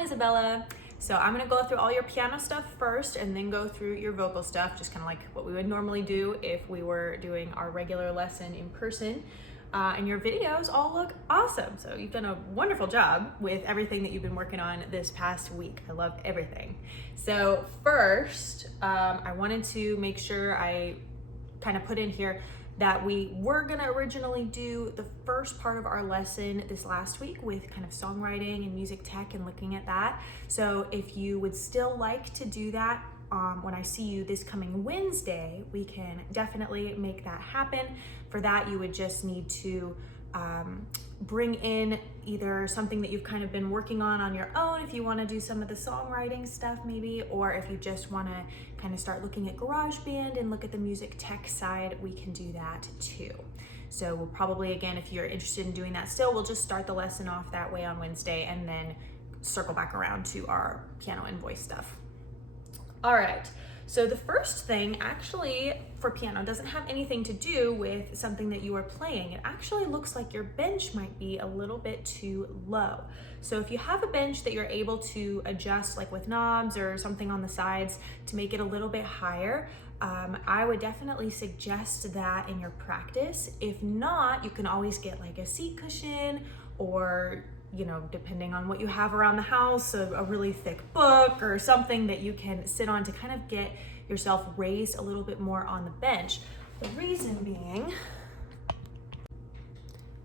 Hi, Isabella. So I'm gonna go through all your piano stuff first and then go through your vocal stuff, just kind of like what we would normally do if we were doing our regular lesson in person. And your videos all look awesome. So you've done a wonderful job with everything that you've been working on this past week. I love everything. So first, I wanted to make sure I kind of put in here that we were gonna originally do the first part of our lesson this last week with kind of songwriting and music tech and looking at that. So if you would still like to do that when I see you this coming Wednesday, we can definitely make that happen. For that, you would just need to bring in either something that you've kind of been working on your own, if you want to do some of the songwriting stuff maybe, or if you just want to kind of start looking at GarageBand and look at the music tech side, we can do that too. So we'll probably, again, if you're interested in doing that still, we'll just start the lesson off that way on Wednesday and then circle back around to our piano and voice stuff. All right. So the first thing actually for piano doesn't have anything to do with something that you are playing. It actually looks like your bench might be a little bit too low. So if you have a bench that you're able to adjust like with knobs or something on the sides to make it a little bit higher, I would definitely suggest that in your practice. If not, you can always get like a seat cushion or, you know, depending on what you have around the house, a really thick book or something that you can sit on to kind of get yourself raised a little bit more on the bench. The reason being,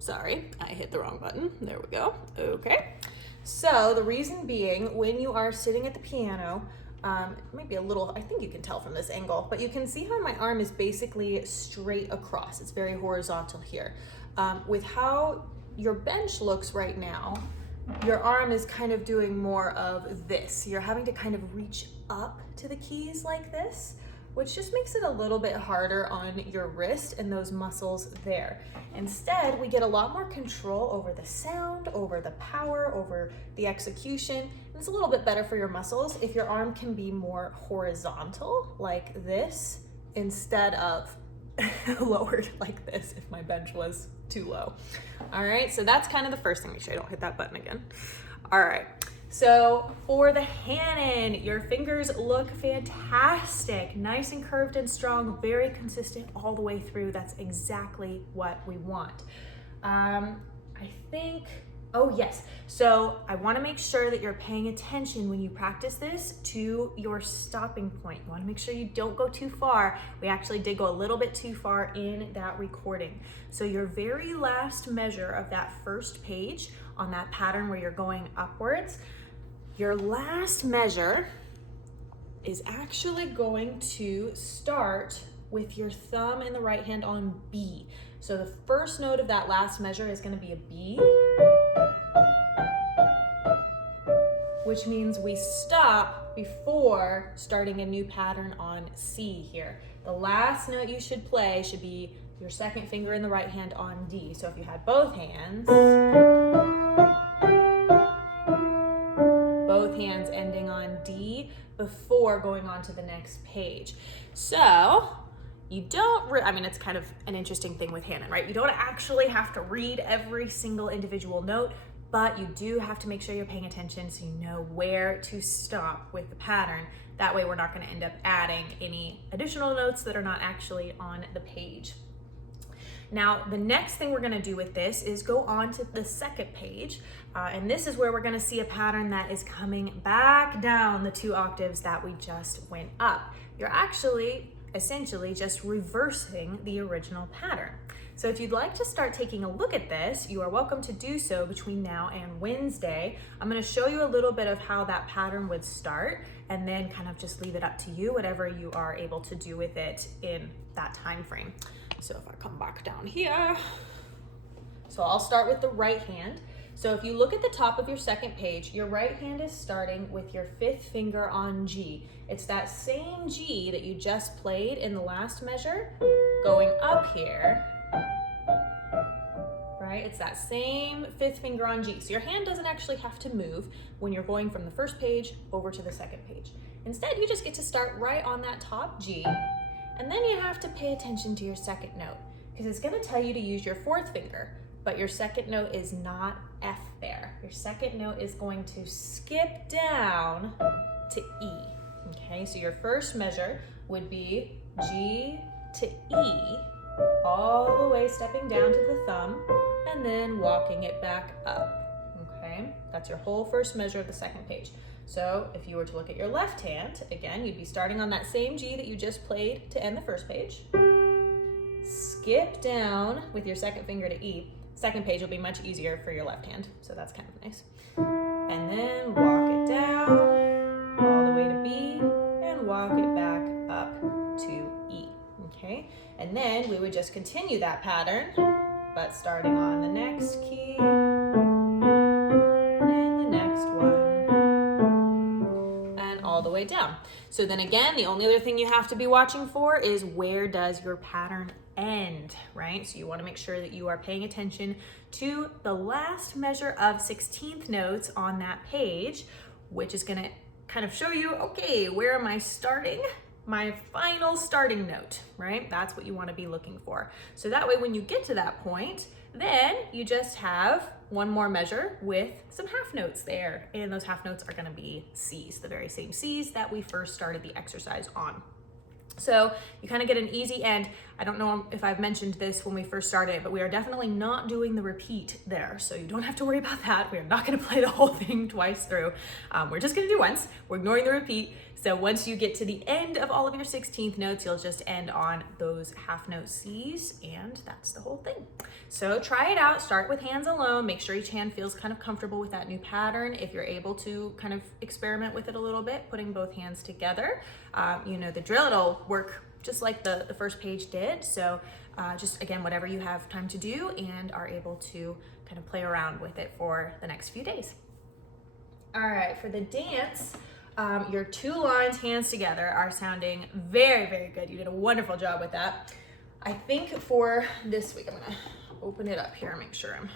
sorry, I hit the wrong button. There we go. Okay. So the reason being, when you are sitting at the piano, it might be a little, I think you can tell from this angle, but you can see how my arm is basically straight across. It's very horizontal here. With how your bench looks right now, your arm is kind of doing more of this. You're having to kind of reach up to the keys like this, which just makes it a little bit harder on your wrist and those muscles there. Instead, we get a lot more control over the sound, over the power, over the execution. And it's a little bit better for your muscles if your arm can be more horizontal like this instead of lowered like this if my bench was too low. All right, so that's kind of the first thing. Make sure I don't hit that button again. All right, so for the Hanon, your fingers look fantastic, nice and curved and strong, very consistent all the way through. That's exactly what we want. I think, oh yes, so I wanna make sure that you're paying attention when you practice this to your stopping point. You wanna make sure you don't go too far. We actually did go a little bit too far in that recording. So your very last measure of that first page on that pattern where you're going upwards, your last measure is actually going to start with your thumb in the right hand on B. So the first note of that last measure is gonna be a B, which means we stop before starting a new pattern on C here. The last note you should play should be your second finger in the right hand on D. So if you had both hands ending on D before going on to the next page. So you don't, I mean, it's kind of an interesting thing with Hanon, right? You don't actually have to read every single individual note, but you do have to make sure you're paying attention so you know where to stop with the pattern. That way we're not gonna end up adding any additional notes that are not actually on the page. Now, the next thing we're gonna do with this is go on to the second page, and this is where we're gonna see a pattern that is coming back down the 2 octaves that we just went up. You're actually essentially just reversing the original pattern. So if you'd like to start taking a look at this, you are welcome to do so between now and Wednesday. I'm gonna show you a little bit of how that pattern would start and then kind of just leave it up to you, whatever you are able to do with it in that time frame. So if I come back down here, so I'll start with the right hand. So if you look at the top of your second page, your right hand is starting with your 5th finger on G. It's that same G that you just played in the last measure, going up here, right? It's that same 5th finger on G. So your hand doesn't actually have to move when you're going from the first page over to the second page. Instead, you just get to start right on that top G, and then you have to pay attention to your second note because it's gonna tell you to use your 4th finger. but your second note is not F there. Your second note is going to skip down to E. Okay, so your first measure would be G to E, all the way stepping down to the thumb, and then walking it back up. Okay, that's your whole first measure of the second page. So if you were to look at your left hand, again, you'd be starting on that same G that you just played to end the first page. Skip down with your second finger to E. Second page will be much easier for your left hand, so that's kind of nice. And then walk it down all the way to B and walk it back up to E. Okay, and then we would just continue that pattern, but starting on the next key and the next one and all the way down. So then again, the only other thing you have to be watching for is where does your pattern end, right? So you want to make sure that you are paying attention to the last measure of 16th notes on that page, which is going to kind of show you, okay, where am I starting? My final starting note, right? That's what you want to be looking for. So that way, when you get to that point, then you just have one more measure with some half notes there. And those half notes are going to be C's, the very same C's that we first started the exercise on. So you kind of get an easy end. I don't know if I've mentioned this when we first started, but we are definitely not doing the repeat there. So you don't have to worry about that. We are not going to play the whole thing twice through. We're just going to do once. We're ignoring the repeat. So once you get to the end of all of your 16th notes, you'll just end on those half note C's, and that's the whole thing. So try it out. Start with hands alone. Make sure each hand feels kind of comfortable with that new pattern. If you're able to kind of experiment with it a little bit, putting both hands together, you know the drill. It'll work just like the first page did. So just again, whatever you have time to do and are able to kind of play around with it for the next few days. All right, for the dance, your 2 lines, hands together, are sounding very, very good. You did a wonderful job with that. I think for this week, I'm gonna open it up here and make sure I'm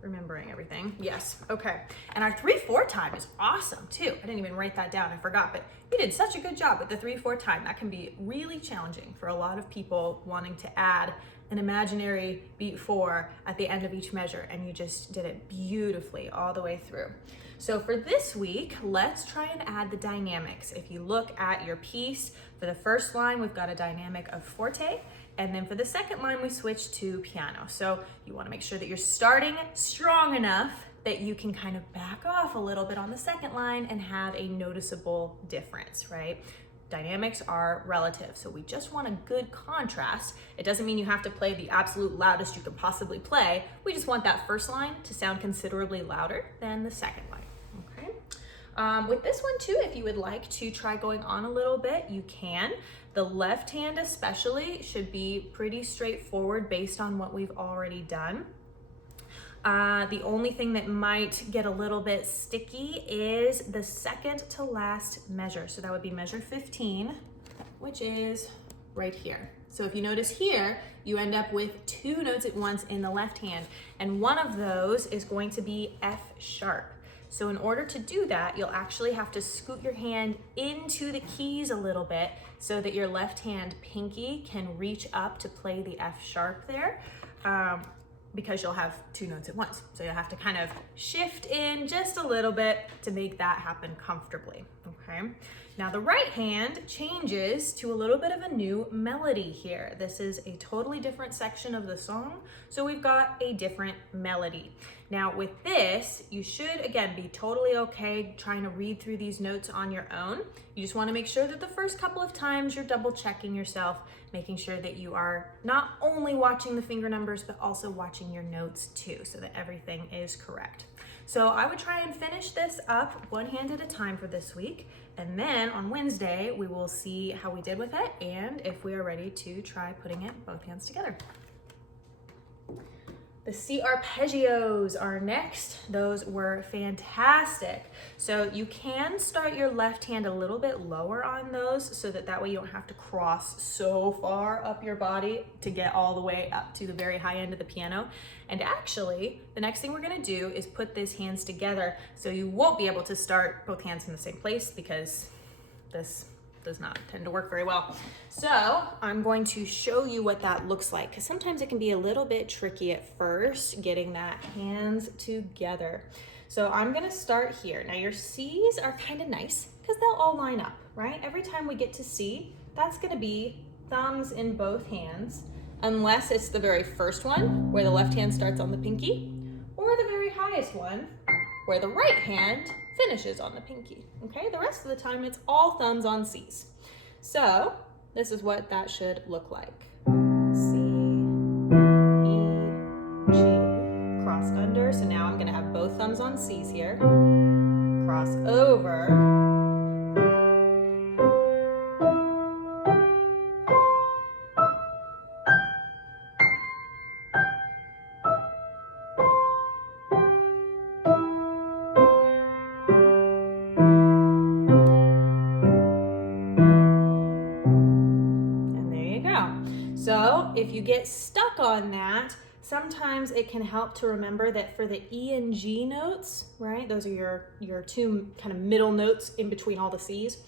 remembering everything. Yes, okay. And our 3/4 time is awesome too. I didn't even write that down, I forgot, but you did such a good job with the 3/4 time. That can be really challenging for a lot of people wanting to add an imaginary beat 4 at the end of each measure, and you just did it beautifully all the way through. So for this week, let's try and add the dynamics. If you look at your piece, for the first line, we've got a dynamic of forte, and then for the second line, we switch to piano. So you wanna make sure that you're starting strong enough that you can kind of back off a little bit on the second line and have a noticeable difference, right? Dynamics are relative, so we just want a good contrast. It doesn't mean you have to play the absolute loudest you can possibly play. We just want that first line to sound considerably louder than the second line, okay? With this one too, if you would like to try going on a little bit, you can. The left hand especially should be pretty straightforward based on what we've already done. The only thing that might get a little bit sticky is the second to last measure. So that would be measure 15, which is right here. So if you notice here, you end up with 2 notes at once in the left hand, and one of those is going to be F sharp. So in order to do that, you'll actually have to scoot your hand into the keys a little bit so that your left hand pinky can reach up to play the F sharp there. Because you'll have 2 notes at once. So you'll have to kind of shift in just a little bit to make that happen comfortably, okay? Now the right hand changes to a little bit of a new melody here. This is a totally different section of the song, so we've got a different melody. Now with this, you should, again, be totally okay trying to read through these notes on your own. You just wanna make sure that the first couple of times you're double checking yourself, making sure that you are not only watching the finger numbers, but also watching your notes too, so that everything is correct. So I would try and finish this up one hand at a time for this week. And then on Wednesday, we will see how we did with it and if we are ready to try putting it both hands together. The C arpeggios are next. Those were fantastic. So you can start your left hand a little bit lower on those so that way you don't have to cross so far up your body to get all the way up to the very high end of the piano. And actually, the next thing we're gonna do is put these hands together so you won't be able to start both hands in the same place because this does not tend to work very well. So I'm going to show you what that looks like, because sometimes it can be a little bit tricky at first getting that hands together. So I'm gonna start here. Now your C's are kind of nice because they'll all line up, right? Every time we get to C, that's gonna be thumbs in both hands, unless it's the very first one where the left hand starts on the pinky, or the very highest one where the right hand finishes on the pinky, okay? The rest of the time, it's all thumbs on C's. So this is what that should look like. C, E, G, cross under. So now I'm gonna have both thumbs on C's here. Cross over. So if you get stuck on that, sometimes it can help to remember that for the E and G notes, right? Those are your two kind of middle notes in between all the C's.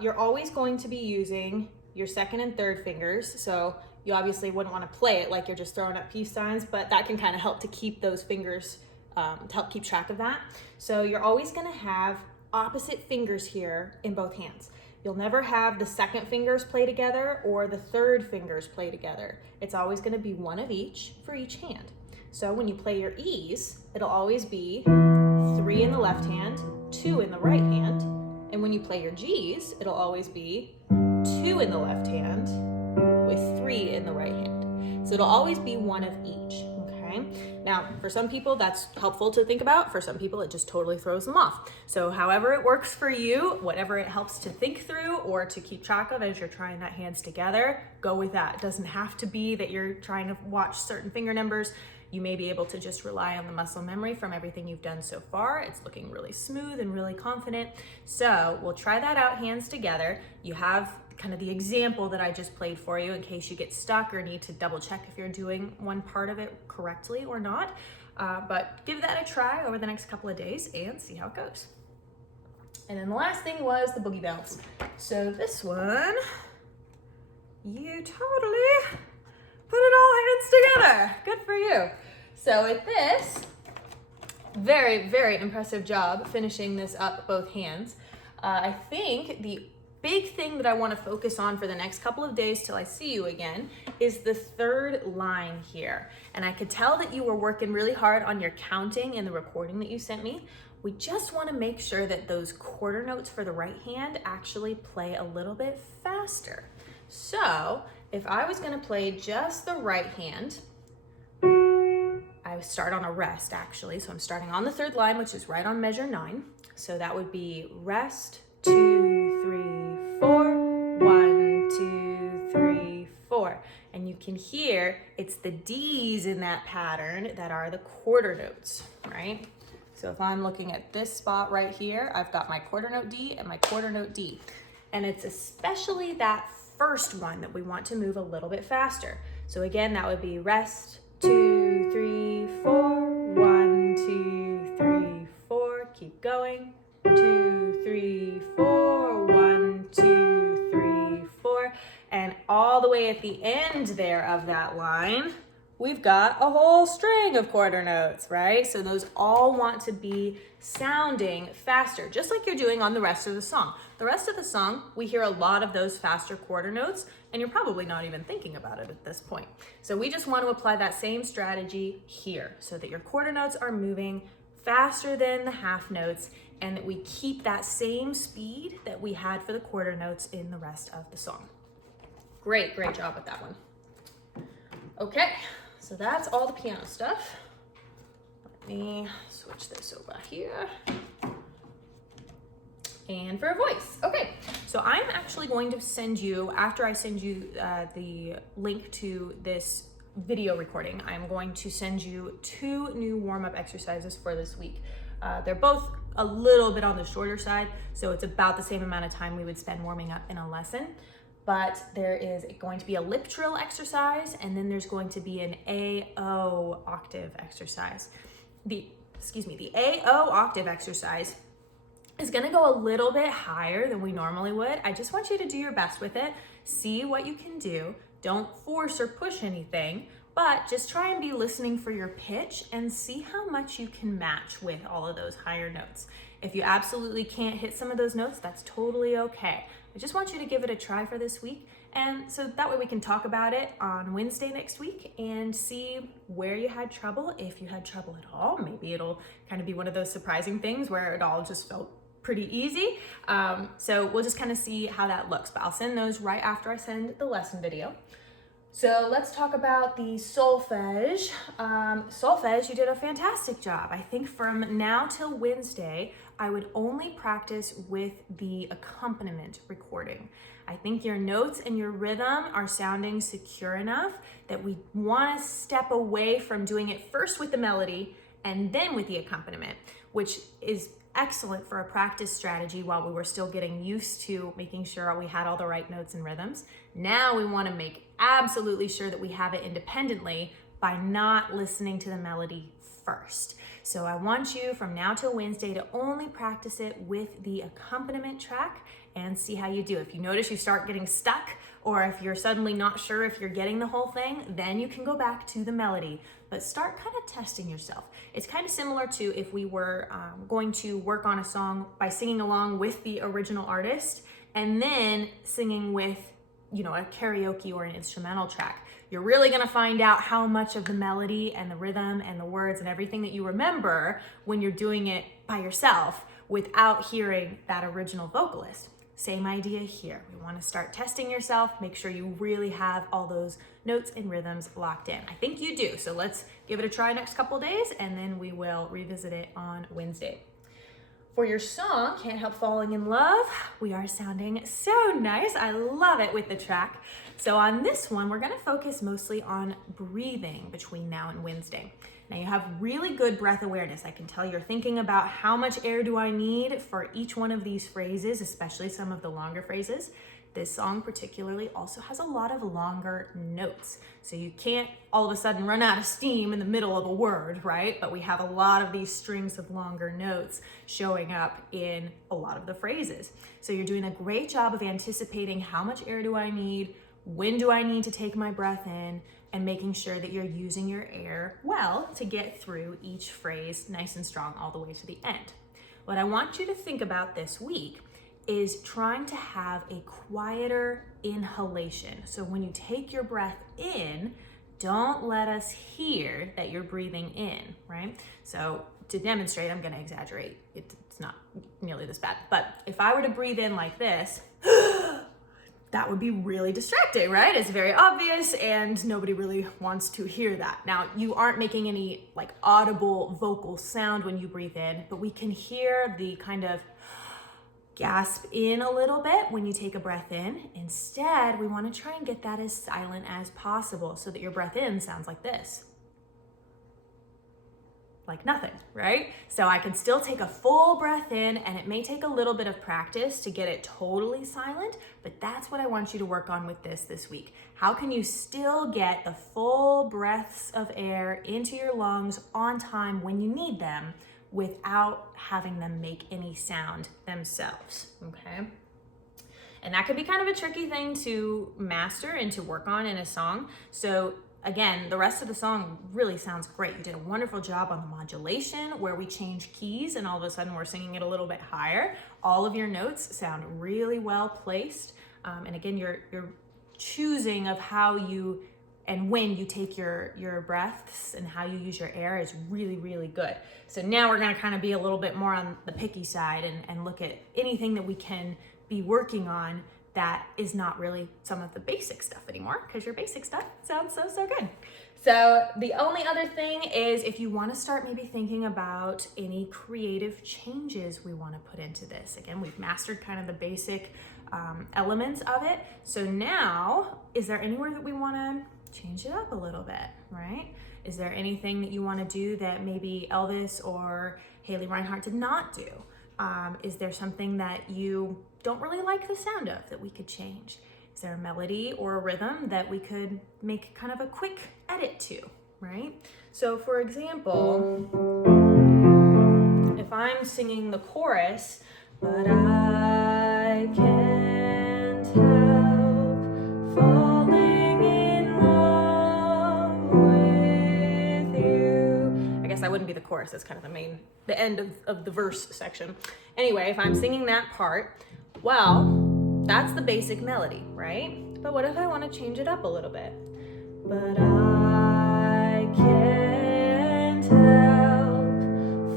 You're always going to be using your second and third fingers. So you obviously wouldn't want to play it like you're just throwing up peace signs, but that can kind of help to keep those fingers, to help keep track of that. So you're always going to have opposite fingers here in both hands. You'll never have the second fingers play together or the third fingers play together. It's always going to be one of each for each hand. So when you play your E's, it'll always be 3 in the left hand, 2 in the right hand. And when you play your G's, it'll always be 2 in the left hand with 3 in the right hand. So it'll always be one of each. Okay. Now, for some people, that's helpful to think about. For some people, it just totally throws them off. So however it works for you, whatever it helps to think through or to keep track of as you're trying that hands together, go with that. It doesn't have to be that you're trying to watch certain finger numbers. You may be able to just rely on the muscle memory from everything you've done so far. It's looking really smooth and really confident. So we'll try that out hands together. You have kind of the example that I just played for you in case you get stuck or need to double check if you're doing one part of it correctly or not. But give that a try over the next couple of days and see how it goes. And then the last thing was the boogie bounce. So this one, you totally put it all hands together. Good for you. So with this, very, very impressive job finishing this up both hands. I think the big thing that I want to focus on for the next couple of days till I see you again is the third line here. And I could tell that you were working really hard on your counting in the recording that you sent me. We just want to make sure that those quarter notes for the right hand actually play a little bit faster. So if I was going to play just the right hand, I would start on a rest actually. So I'm starting on the third line, which is right on measure 9. So that would be rest, 2, 3, 4, 1, 2, 3, 4. And you can hear it's the D's in that pattern that are the quarter notes, right? So if I'm looking at this spot right here, I've got my quarter note D and my quarter note D. And it's especially that first one that we want to move a little bit faster. So again, that would be rest, 2, 3, 4, 1, 2, 3, 4. Keep going. 2, 3, 4, 1, 2, 3, 4. And all the way at the end there of that line, we've got a whole string of quarter notes, right? So those all want to be sounding faster, just like you're doing on the rest of the song. The rest of the song, we hear a lot of those faster quarter notes, and you're probably not even thinking about it at this point. So we just want to apply that same strategy here so that your quarter notes are moving faster than the half notes, and that we keep that same speed that we had for the quarter notes in the rest of the song. Great job with that one. Okay, so that's all the piano stuff. Let me switch this over here. And for a voice. Okay, so I'm actually going to send you, after I send you the link to this video recording, I'm going to send you 2 new warm-up exercises for this week. They're both a little bit on the shorter side, so it's about the same amount of time we would spend warming up in a lesson. But there is going to be a lip trill exercise, and then there's going to be an AO octave exercise. The AO octave exercise is gonna go a little bit higher than we normally would. I just want you to do your best with it. See what you can do. Don't force or push anything, but just try and be listening for your pitch and see how much you can match with all of those higher notes. If you absolutely can't hit some of those notes, that's totally okay. I just want you to give it a try for this week. And so that way we can talk about it on Wednesday next week and see where you had trouble, if you had trouble at all. Maybe it'll kind of be one of those surprising things where it all just felt pretty easy. So we'll just kind of see how that looks, but I'll send those right after I send the lesson video. So let's talk about the solfege. Solfege, you did a fantastic job. I think from now till Wednesday, I would only practice with the accompaniment recording. I think your notes and your rhythm are sounding secure enough that we want to step away from doing it first with the melody and then with the accompaniment, which is excellent for a practice strategy while we were still getting used to making sure we had all the right notes and rhythms. Now we want to make absolutely sure that we have it independently by not listening to the melody first. So I want you from now till Wednesday to only practice it with the accompaniment track and see how you do. If you notice you start getting stuck, or if you're suddenly not sure if you're getting the whole thing, then you can go back to the melody, but start kind of testing yourself. It's kind of similar to if we were going to work on a song by singing along with the original artist and then singing with, you know, a karaoke or an instrumental track. You're really gonna find out how much of the melody and the rhythm and the words and everything that you remember when you're doing it by yourself without hearing that original vocalist. Same idea here. We want to start testing yourself, make sure you really have all those notes and rhythms locked in. I think you do, so let's give it a try next couple days and then we will revisit it on Wednesday. For your song, Can't Help Falling in Love, we are sounding so nice. I love it with the track. So on this one, we're gonna focus mostly on breathing between now and Wednesday. Now you have really good breath awareness. I can tell you're thinking about how much air do I need for each one of these phrases, especially some of the longer phrases. This song particularly also has a lot of longer notes. So you can't all of a sudden run out of steam in the middle of a word, right? But we have a lot of these strings of longer notes showing up in a lot of the phrases. So you're doing a great job of anticipating how much air do I need, when do I need to take my breath in, and making sure that you're using your air well to get through each phrase nice and strong all the way to the end. What I want you to think about this week is trying to have a quieter inhalation. So when you take your breath in, don't let us hear that you're breathing in, right? So to demonstrate, I'm gonna exaggerate. It's not nearly this bad, but if I were to breathe in like this, that would be really distracting, right? It's very obvious and nobody really wants to hear that. Now, you aren't making any like audible vocal sound when you breathe in, but we can hear the kind of gasp in a little bit when you take a breath in. Instead, we want to try and get that as silent as possible so that your breath in sounds like this. Like nothing, right? So I can still take a full breath in, and it may take a little bit of practice to get it totally silent, but that's what I want you to work on with this week. How can you still get the full breaths of air into your lungs on time when you need them without having them make any sound themselves, okay? And that could be kind of a tricky thing to master and to work on in a song. So again, the rest of the song really sounds great. You did a wonderful job on the modulation where we change keys and all of a sudden we're singing it a little bit higher. All of your notes sound really well placed. And again, you're choosing of how you and when you take your breaths and how you use your air is really, really good. So now we're gonna kind of be a little bit more on the picky side and look at anything that we can be working on that is not really some of the basic stuff anymore, because your basic stuff sounds so good. So the only other thing is if you want to start maybe thinking about any creative changes we want to put into this. Again, we've mastered kind of the basic elements of it. So now, is there anywhere that we want to change it up a little bit, right? Is there anything that you want to do that maybe Elvis or Haley Reinhart did not do? Is there something that you don't really like the sound of that we could change? Is there a melody or a rhythm that we could make kind of a quick edit to, right? So for example, if I'm singing the chorus But I can't help falling in love with you. I guess that wouldn't be the chorus, that's kind of the end of the verse section. Anyway, if I'm singing that part, well, that's the basic melody, right? But what if I want to change it up a little bit? But I can't help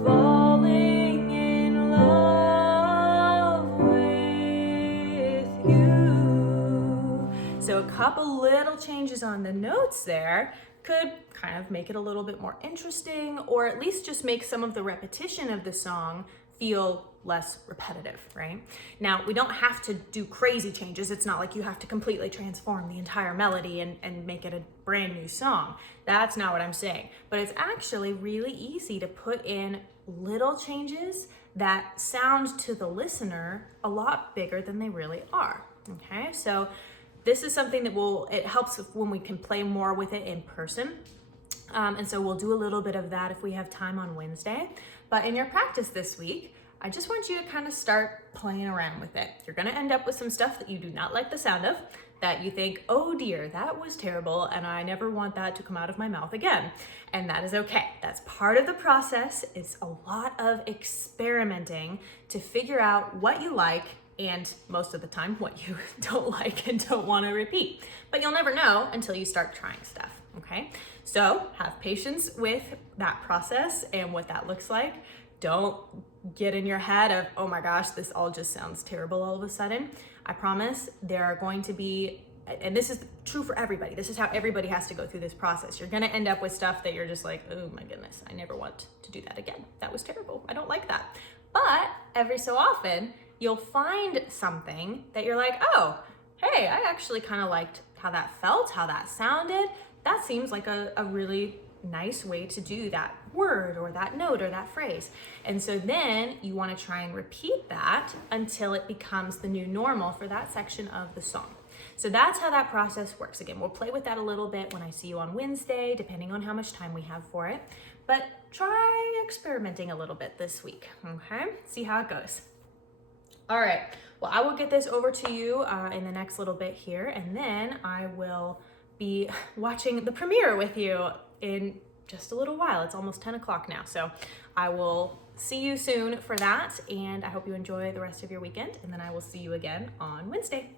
falling in love with you. So a couple little changes on the notes there could kind of make it a little bit more interesting, or at least just make some of the repetition of the song feel less repetitive, right? Now, we don't have to do crazy changes. It's not like you have to completely transform the entire melody and make it a brand new song. That's not what I'm saying. But it's actually really easy to put in little changes that sound to the listener a lot bigger than they really are, okay? So this is something that it helps when we can play more with it in person. And so we'll do a little bit of that if we have time on Wednesday. But in your practice this week, I just want you to kind of start playing around with it. You're gonna end up with some stuff that you do not like the sound of, that you think, oh dear, that was terrible, and I never want that to come out of my mouth again. And that is okay. That's part of the process. It's a lot of experimenting to figure out what you like, and most of the time what you don't like and don't want to repeat. But you'll never know until you start trying stuff, okay? So have patience with that process and what that looks like. Don't get in your head of, oh my gosh, this all just sounds terrible all of a sudden. I promise there are going to be, and this is true for everybody, this is how everybody has to go through this process. You're gonna end up with stuff that you're just like, oh my goodness, I never want to do that again. That was terrible, I don't like that. But every so often, you'll find something that you're like, oh, hey, I actually kind of liked how that felt, how that sounded. That seems like a really nice way to do that word or that note or that phrase. And so then you want to try and repeat that until it becomes the new normal for that section of the song. So that's how that process works. Again, we'll play with that a little bit when I see you on Wednesday, depending on how much time we have for it. But try experimenting a little bit this week, okay? See how it goes. All right, well, I will get this over to you in the next little bit here, and then I will be watching the premiere with you in just a little while. It's almost 10 o'clock now, so I will see you soon for that, and I hope you enjoy the rest of your weekend, and then I will see you again on Wednesday.